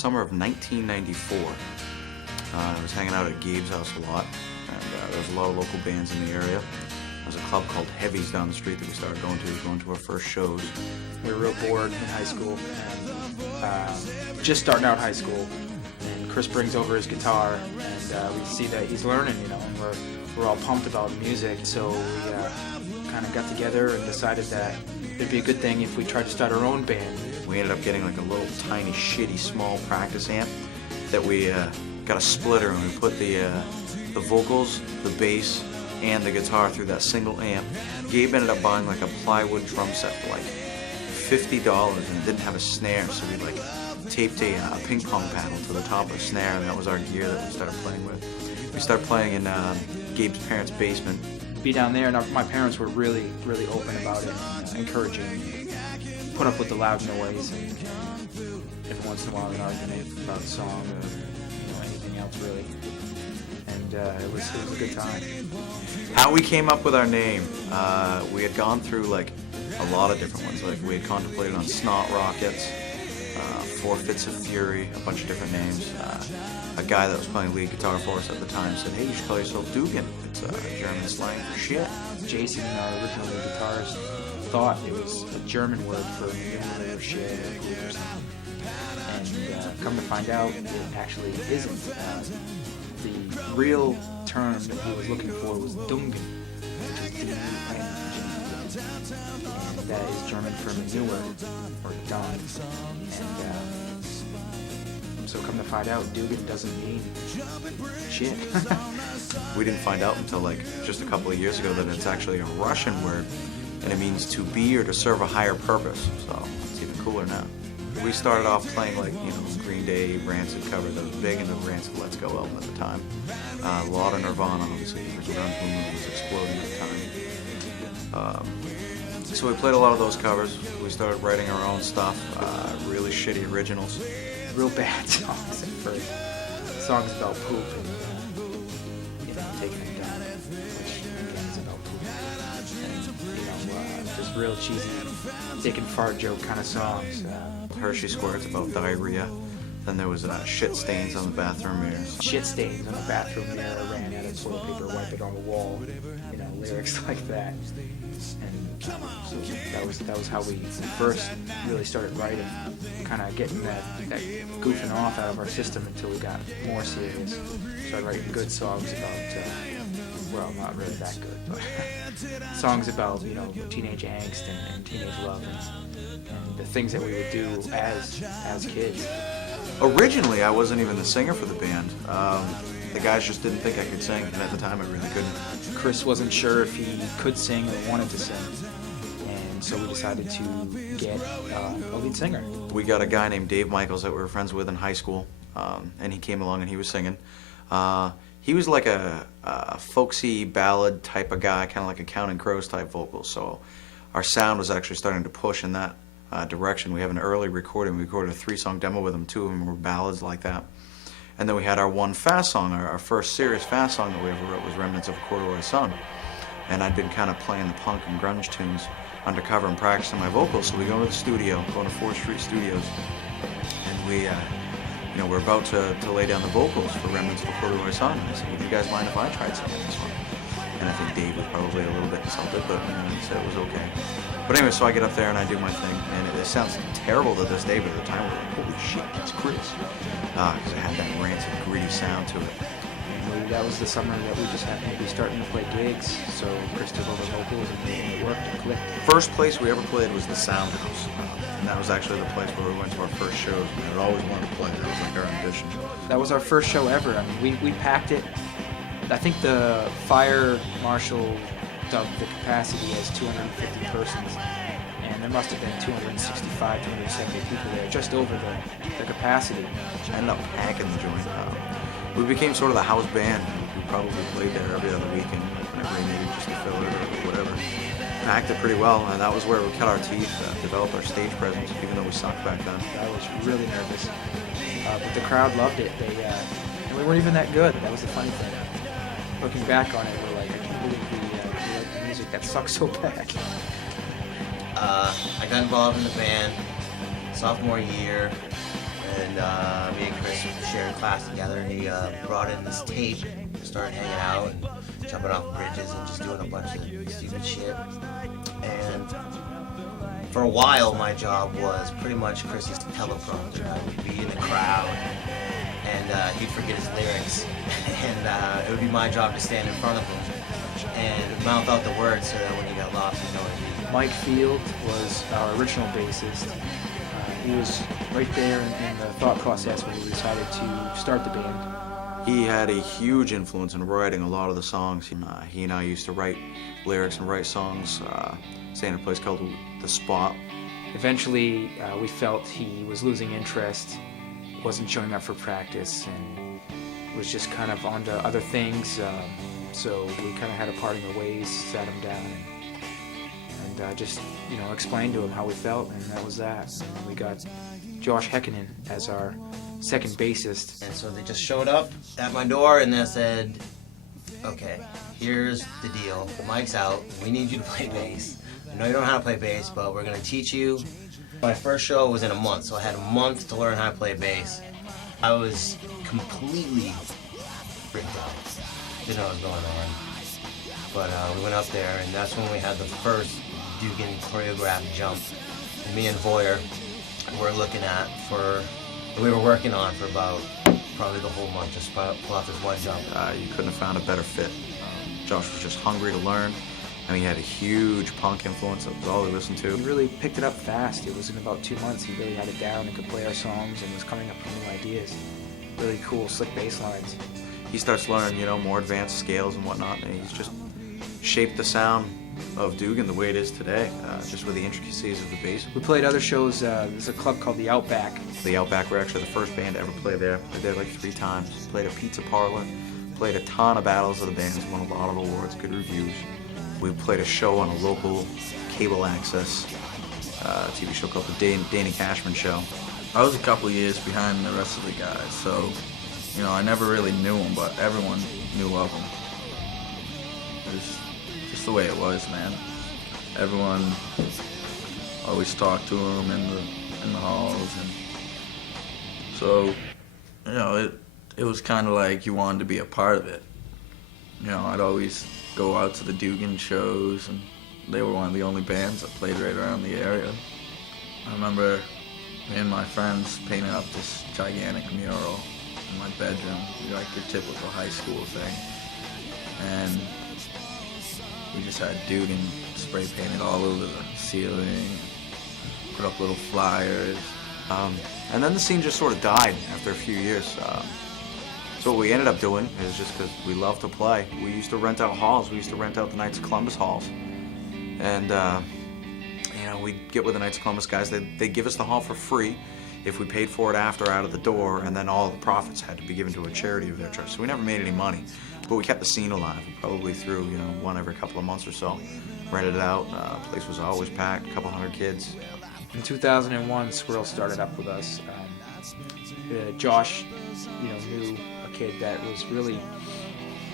summer of 1994. I was hanging out at Gabe's house a lot, and there was a lot of local bands in the area. There was a club called Heavy's down the street that we started going to our first shows. We were real bored in high school, and just starting out high school. And Chris brings over his guitar, and we see that he's learning, you know, and we're all pumped about music. So we kind of got together and decided that it'd be a good thing if we tried to start our own band. We ended up getting like a little tiny, shitty, small practice amp that we got a splitter, and we put the vocals, the bass, and the guitar through that single amp. Gabe ended up buying like a plywood drum set for like $50, and it didn't have a snare, so we like taped a ping pong paddle to the top of the snare, and that was our gear that we started playing with. We started playing in Gabe's parents' basement. Be down there, and my parents were really, really open about it, encouraging me. Put up with the loud noise, and every once in a while an argument about a song or anything else really. And it was a good time. How we came up with our name, we had gone through like a lot of different ones. Like we had contemplated on Snot Rockets, Four Fits of Fury, a bunch of different names. A guy that was playing lead guitar for us at the time said, "Hey, you should call yourself Dugen. It's German slang for shit." Jason, our original lead guitarist, thought it was a German word for shit or poop or something. And come to find out, it actually isn't. The real term that he was looking for was Dungen, which is D-U-N-G-E-N. And that is German for manure, or dung. And so come to find out, Dugen doesn't mean shit. We didn't find out until like just a couple of years ago that it's actually a Russian word, and it means to be or to serve a higher purpose. So it's even cooler now. We started off playing like, you know, Green Day, Rancid cover that was big, and the Rancid Let's Go album at the time. A lot of Nirvana, obviously, because Run Boom was exploding at the time. So we played a lot of those covers. We started writing our own stuff, really shitty originals. Real bad songs at first. Songs about poop and taking it down, which again is about poop. And, just real cheesy, dick and fart joke kind of songs. Hershey Squirt's about diarrhea. Then there was shit stains on the bathroom mirrors. Shit stains on the bathroom mirror, ran out of toilet paper, wiped it on the wall. You know, lyrics like that. And so that was how we first really started writing, kind of getting that goofing off out of our system until we got more serious. Started writing good songs about, well, not really that good, but songs about, you know, teenage angst and teenage love and the things that we would do as kids. Originally, I wasn't even the singer for the band. The guys just didn't think I could sing, and at the time I really couldn't. Chris wasn't sure if he could sing or wanted to sing, and so we decided to get a lead singer. We got a guy named Dave Michaels that we were friends with in high school, and he came along and he was singing. He was like a folksy ballad type of guy, kind of like a Counting Crows type vocal, so our sound was actually starting to push in that direction. We have an early recording. We recorded a 3-song demo with him. 2 of them were ballads like that. And then we had our one fast song. Our first serious fast song that we ever wrote was Remnants of a Corduroy Sun. And I'd been kind of playing the punk and grunge tunes undercover and practicing my vocals. So we go to the studio, going to 4th Street Studios, and we, we're about to lay down the vocals for Remnants of a Corduroy Sun. And I said, "Would you guys mind if I tried singing this one?" And I think Dave was probably a little bit insulted, but he said it was okay. But anyway, so I get up there and I do my thing, and it sounds terrible to this day, but at the time we were like, "Holy shit, that's Chris." Because it had that rancid, gritty sound to it. That was the summer that we just happened to be starting to play gigs, so Chris took over vocals and it worked and clicked. First place we ever played was the Sound House, and that was actually the place where we went to our first shows. We had always wanted to play. That was like our ambition. That was our first show ever. I mean, we packed it. I think the fire marshal dubbed the capacity as 250 persons, and there must have been 265, 270 people there, just over the capacity. I ended up packing the joint. We became sort of the house band. We probably played there every other weekend, whenever we needed just to fill it or whatever. Packed it pretty well, and that was where we cut our teeth, developed our stage presence, even though we sucked back then. I was really nervous, but the crowd loved it. And we weren't even that good. That was the funny thing. Looking back on it, we're like, I can't believe we like the music that sucks so bad. I got involved in the band sophomore year, and me and Chris shared class together. He brought in this tape, started hanging out and jumping off bridges and just doing a bunch of stupid shit. And for a while, my job was pretty much Chris's teleprompter. I would be in the crowd, and he'd forget his lyrics, and it would be my job to stand in front of him and mouth out the words so that when he got lost, he'd know what he did. Mike Field was our original bassist. He was right there in the thought process when we decided to start the band. He had a huge influence in writing a lot of the songs. He and I used to write lyrics and write songs, staying in a place called The Spot. Eventually, we felt he was losing interest, wasn't showing up for practice, and was just kind of on to other things. So we kind of had a parting of ways, sat him down, and just explained to him how we felt, and that was that. And we got Josh Hekinen as our second bassist. And so they just showed up at my door and they said, okay, here's the deal. Mike's out. We need you to play bass. I know you don't know how to play bass, but we're going to teach you. My first show was in a month, so I had a month to learn how to play bass. I was completely freaked out. Didn't know what was going on. But we went up there, and that's when we had the first Dugen choreographed jump. And me and Voyer were looking at we were working on for about probably the whole month, just pull off this one jump. You couldn't have found a better fit. Josh was just hungry to learn, and he had a huge punk influence. That was all he listened to. He really picked it up fast. It was in about 2 months. He really had it down and could play our songs and was coming up with new ideas. Really cool, slick bass lines. He starts learning, more advanced scales and whatnot, and he's just shaped the sound of Dugen the way it is today, just with the intricacies of the bass. We played other shows. There's a club called the Outback. The Outback were actually the first band to ever play there. Played there like 3 times. Played a pizza parlor. Played a ton of battles of the bands. Won a lot of awards, good reviews. We played a show on a local cable access TV show called the Danny Cashman Show. I was a couple years behind the rest of the guys, so I never really knew them, but everyone knew of them. It was just the way it was, man. Everyone always talked to them in the halls, and so it was kind of like you wanted to be a part of it. I'd always go out to the Dugen shows, and they were one of the only bands that played right around the area. I remember me and my friends painted up this gigantic mural in my bedroom, like your typical high school thing, and we just had Dugen spray painted all over the ceiling, put up little flyers. And then the scene just sort of died after a few years. So what we ended up doing is, just because we love to play, we used to rent out halls. We used to rent out the Knights of Columbus halls. And, we'd get with the Knights of Columbus guys. They'd give us the hall for free if we paid for it after out of the door, and then all the profits had to be given to a charity of their choice. So we never made any money, but we kept the scene alive. We probably threw, one every couple of months or so. Rented it out. Place was always packed, a couple hundred kids. In 2001, Squirrel started up with us. Josh, knew a kid that was really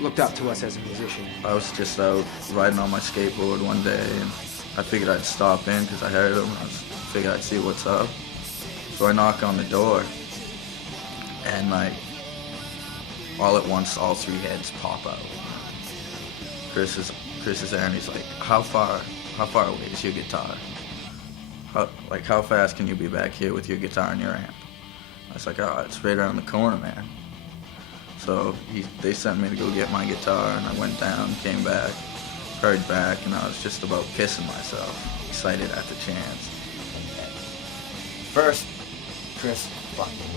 looked up to us as a musician. I was just out riding on my skateboard one day, and I figured I'd stop in because I heard him. I figured I'd see what's up. So I knock on the door, and all at once, all 3 heads pop out. Chris is there, and he's like, how far away is your guitar? How fast can you be back here with your guitar and your amp? I was like, oh, it's right around the corner, man. So they sent me to go get my guitar, and I went down, came back, hurried back, and I was just about pissing myself, excited at the chance. First, Chris fucking.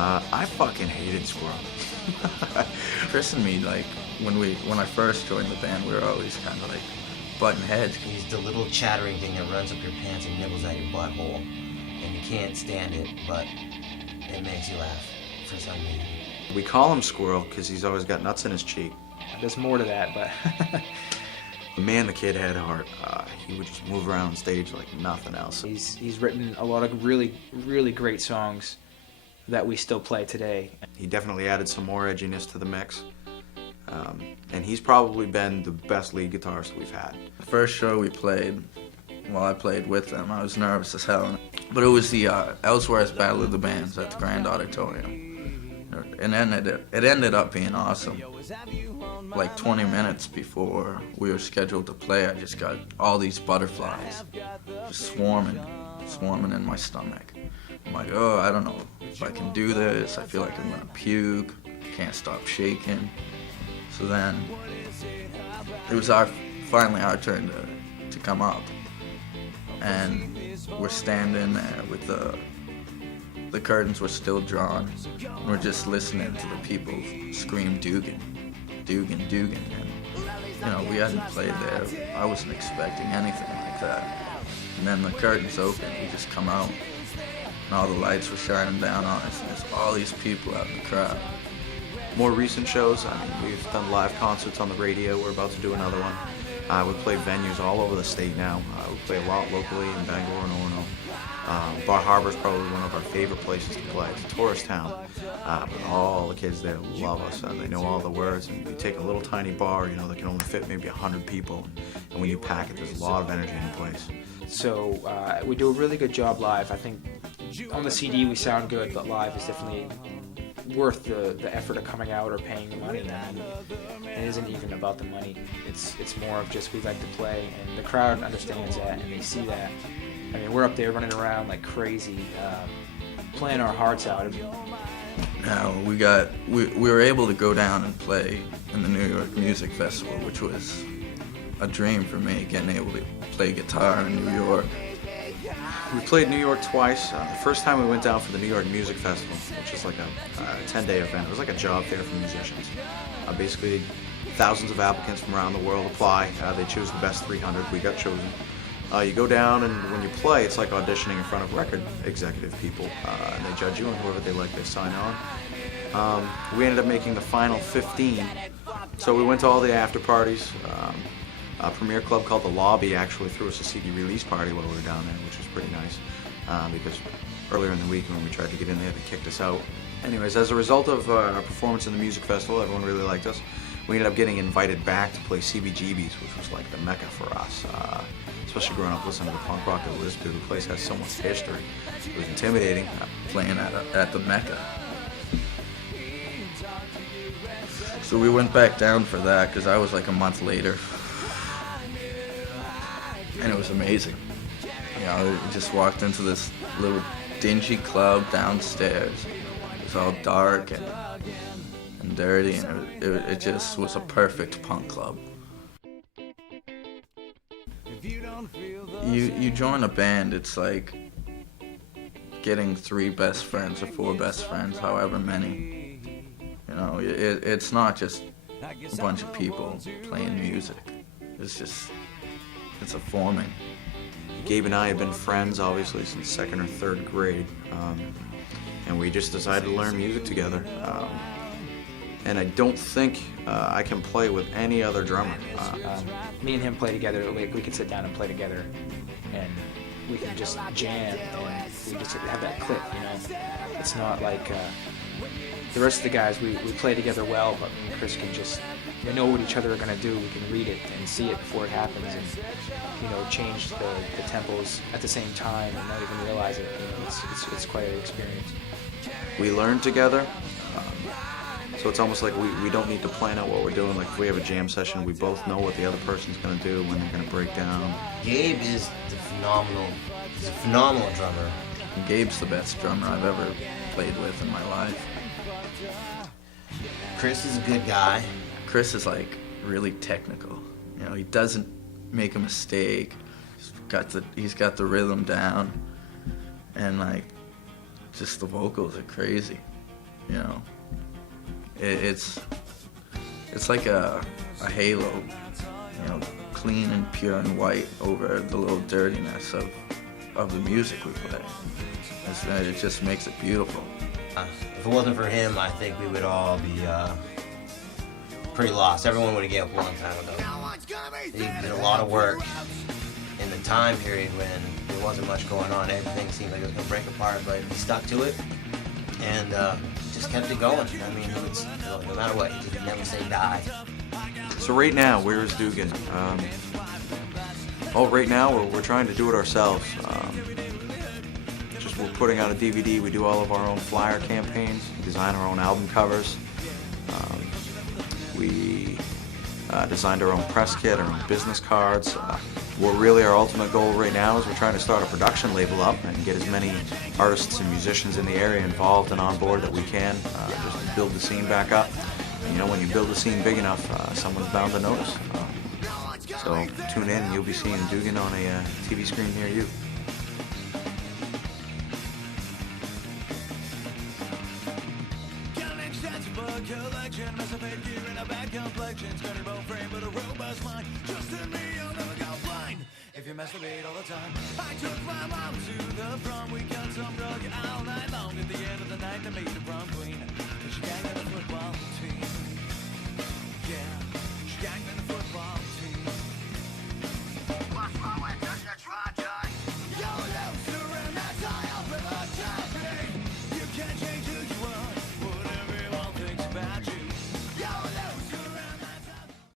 I fucking hated Squirrel. Chris and me, when I first joined the band, we were always kind of butting heads. He's the little chattering thing that runs up your pants and nibbles at your butthole, and you can't stand it, but it makes you laugh for some reason. We call him Squirrel because he's always got nuts in his cheek. There's more to that, but Man, the kid had heart. He would just move around on stage like nothing else. he's written a lot of really, really great songs that we still play today. He definitely added some more edginess to the mix. And he's probably been the best lead guitarist we've had. The first show we played, while I played with them, I was nervous as hell. But it was the Ellsworth's Battle of the Bands at the Grand Auditorium. And it ended up being awesome. Like 20 minutes before we were scheduled to play, I just got all these butterflies just swarming in my stomach. I'm like, oh, I don't know if I can do this. I feel like I'm gonna puke. Can't stop shaking. So then it was finally our turn to come up. And we're standing there with the curtains were still drawn. And we're just listening to the people scream Dugen, Dugen, Dugen. And, we hadn't played there. I wasn't expecting anything like that. And then the curtains open, we just come out, and all the lights were shining down on us, and there's all these people out in the crowd. More recent shows, we've done live concerts on the radio. We're about to do another one. We play venues all over the state now. We play a lot locally in Bangor and Orono. Bar Harbor is probably one of our favorite places to play. It's a tourist town, but all the kids there love us. They know all the words, and you take a little tiny bar, that can only fit maybe 100 people, and when you pack it, there's a lot of energy in the place. So we do a really good job live. I think on the CD we sound good, but live is definitely worth the effort of coming out or paying the money. It isn't even about the money. It's more of just we like to play, and the crowd understands that, and they see that. We're up there running around like crazy, playing our hearts out. Now we were able to go down and play in the New York Music Festival, which was a dream for me, getting able to play guitar in New York. We played New York twice. The first time we went down for the New York Music Festival, which is like a 10-day event. It was like a job fair for musicians. Basically, thousands of applicants from around the world apply. They choose the best 300. We got chosen. You go down, and when you play, it's like auditioning in front of record executive people, and they judge you, and whoever they like, they sign on. We ended up making the final 15, so we went to all the after parties. A premier club called The Lobby actually threw us a CD release party while we were down there, which was pretty nice, because earlier in the week when we tried to get in there, they kicked us out. Anyways, as a result of our performance in the music festival, everyone really liked us. We ended up getting invited back to play CBGB's, which was like the mecca for us. Especially growing up listening to the punk rock that we listened to. The place has so much history. It was intimidating playing at the Mecca. So we went back down for that because I was like a month later. And it was amazing. We just walked into this little dingy club downstairs. It was all dark and dirty, and it just was a perfect punk club. You join a band, it's like getting 3 best friends or 4 best friends, however many. It's not just a bunch of people playing music. It's a forming. Gabe and I have been friends, obviously, since 2nd or 3rd grade, and we just decided to learn music together. And I don't think I can play with any other drummer. Me and him play together. We can sit down and play together, and we can just jam, and we just have that click. It's not like the rest of the guys. We play together well, but me and Chris can just, we know what each other are gonna do. We can read it and see it before it happens, and change the tempos at the same time and not even realize it. It's quite an experience. We learn together. So it's almost like we don't need to plan out what we're doing. Like if we have a jam session, we both know what the other person's going to do, when they're going to break down. Gabe is he's a phenomenal drummer. Gabe's the best drummer I've ever played with in my life. Chris is a good guy. Chris is like really technical. He doesn't make a mistake. He's got the rhythm down, and like just the vocals are crazy. It's like a halo, clean and pure and white over the little dirtiness of the music we play. It just makes it beautiful. If it wasn't for him, I think we would all be pretty lost. Everyone would have given up a long time ago. He did a lot of work in the time period when there wasn't much going on. Everything seemed like it was going to break apart, but he stuck to it and just kept it going. He would, no matter what, he would never say die. So right now, where is Dugen? Right now we're trying to do it ourselves. we're putting out a DVD. We do all of our own flyer campaigns. We design our own album covers. We designed our own press kit, our own business cards. What really our ultimate goal right now is we're trying to start a production label up and get as many artists and musicians in the area involved and on board that we can, just to build the scene back up. And, you know, when you build the scene big enough, someone's bound to notice. So tune in, you'll be seeing Dugen on a TV screen near you. Collection, massive head gear and a bad complexion, scary bone frame but a robust mind. Trust in me, you'll never go blind if you masturbate all the time. I took my mom to the prom, we got some